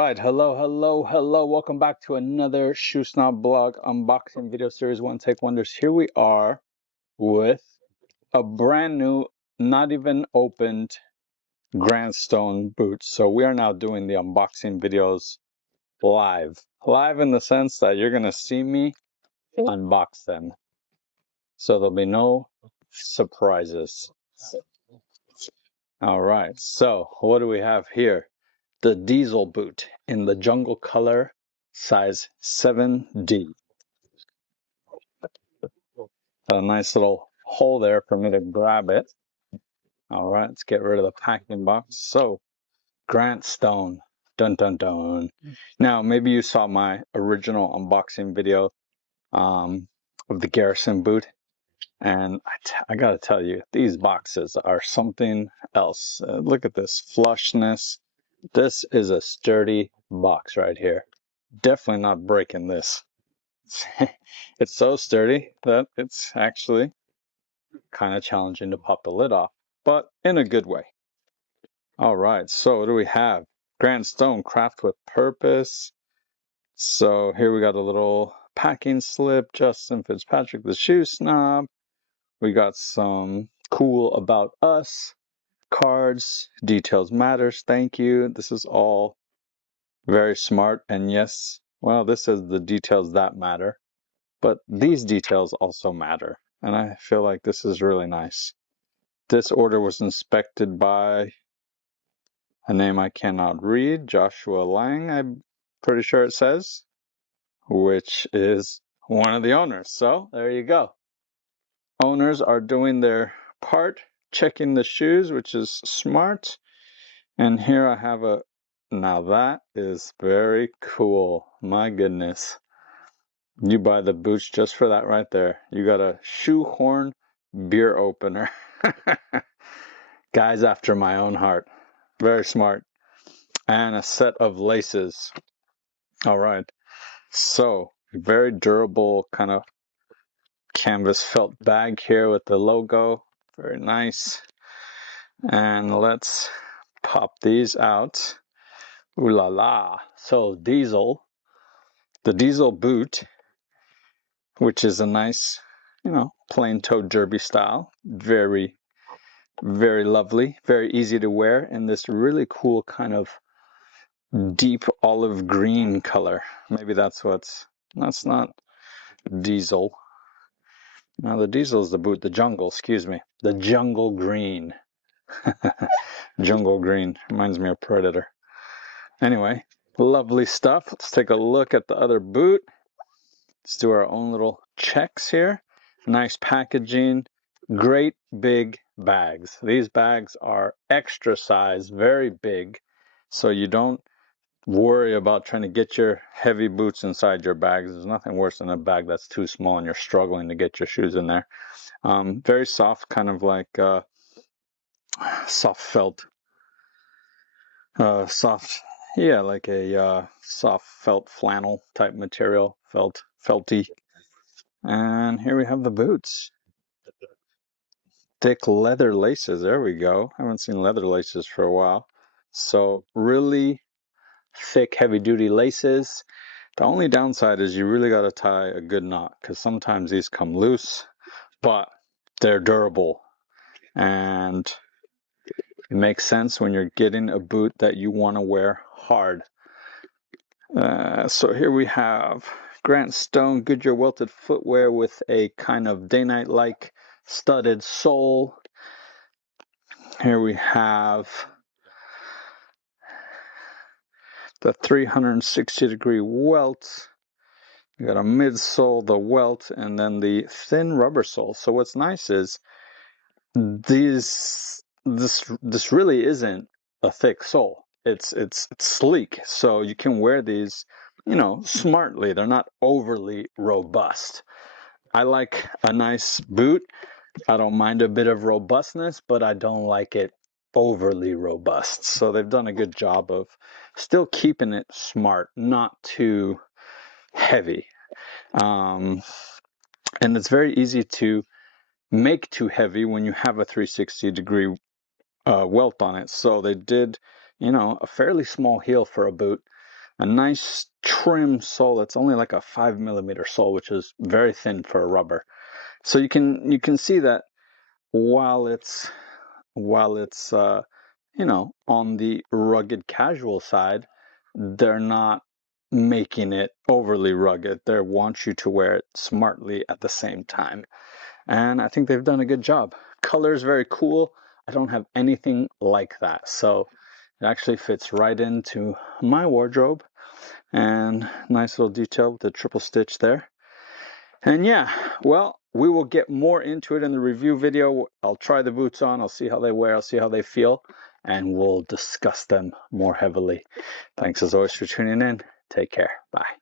right, hello. Welcome back to another Shoe Snob blog unboxing video series, One Take Wonders. Here we are with a brand new, not even opened Grandstone boot. So we are now doing the unboxing videos live. Live in the sense that you're going to see me unbox them. So there'll be no surprises. All right, so what do we have here? The Diesel boot in the jungle color, size 7D. A nice little hole there for me to grab it. All right, let's get rid of the packing box. So, Grandstone, dun dun dun. Now, maybe you saw my original unboxing video of the Garrison boot, and I gotta tell you, these boxes are something else. Look at this flushness. This is a sturdy box right here. Definitely not breaking this. It's so sturdy that it's actually kind of challenging to pop the lid off, but in a good way. All right, so what do we have? Grandstone, craft with purpose. So here we got a little packing slip, Justin FitzPatrick, the shoe snob. We got some cool about us cards, details matters, thank you. This is all very smart, and yes, well, this is the details that matter, but these details also matter, and I feel like this is really nice. This order was inspected by a name I cannot read, Joshua Lang, I'm pretty sure it says, which is one of the owners. So there you go. Owners are doing their part, checking the shoes, which is smart. And here I have a, now that is very cool. My goodness. You buy the boots just for that right there. You got a shoehorn beer opener. Guys after my own heart. Very smart. And a set of laces. All right. So, very durable kind of canvas felt bag here with the logo. Very nice. And let's pop these out. Ooh la la. So, Diesel. The Diesel boot, which is a nice, plain-toed derby style. Very, very lovely. Very easy to wear in this really cool kind of deep olive green color. Maybe that's not Diesel. No, the Diesel is the boot, the Jungle, excuse me. The Jungle Green. Jungle Green. Reminds me of Predator. Anyway, lovely stuff. Let's take a look at the other boot. Let's do our own little checks here. Nice packaging. Great big bags. These bags are extra size, very big, so you don't worry about trying to get your heavy boots inside your bags. There's nothing worse than a bag that's too small and you're struggling to get your shoes in there. Very soft, kind of like soft felt, like a soft felt flannel type material, felty. And here we have the boots. Thick leather laces. There we go. I haven't seen leather laces for a while. So really thick, heavy-duty laces. The only downside is you really got to tie a good knot because sometimes these come loose, but they're durable. And it makes sense when you're getting a boot that you want to wear hard. So here we have Grandstone Goodyear welted footwear with a kind of day-night-like studded sole. Here we have the 360-degree welt. We got a midsole, the welt, and then the thin rubber sole. So what's nice is this really isn't a thick sole. It's sleek, so you can wear these, smartly. They're not overly robust. I like a nice boot. I don't mind a bit of robustness, but I don't like it overly robust. So they've done a good job of still keeping it smart, not too heavy. And it's very easy to make too heavy when you have a 360-degree welt on it. So they did, a fairly small heel for a boot. a nice trim sole. It's only like a 5mm sole, which is very thin for a rubber. So you can see that while it's you know, on the rugged casual side, they're not making it overly rugged. They want you to wear it smartly at the same time. And I think they've done a good job. Color is very cool. I don't have anything like that. So it actually fits right into my wardrobe. And nice little detail with the triple stitch there. And yeah, well, we will get more into it in the review video. I'll try the boots on. I'll see how they wear. I'll see how they feel. And we'll discuss them more heavily. Thanks as always for tuning in. Take care. Bye.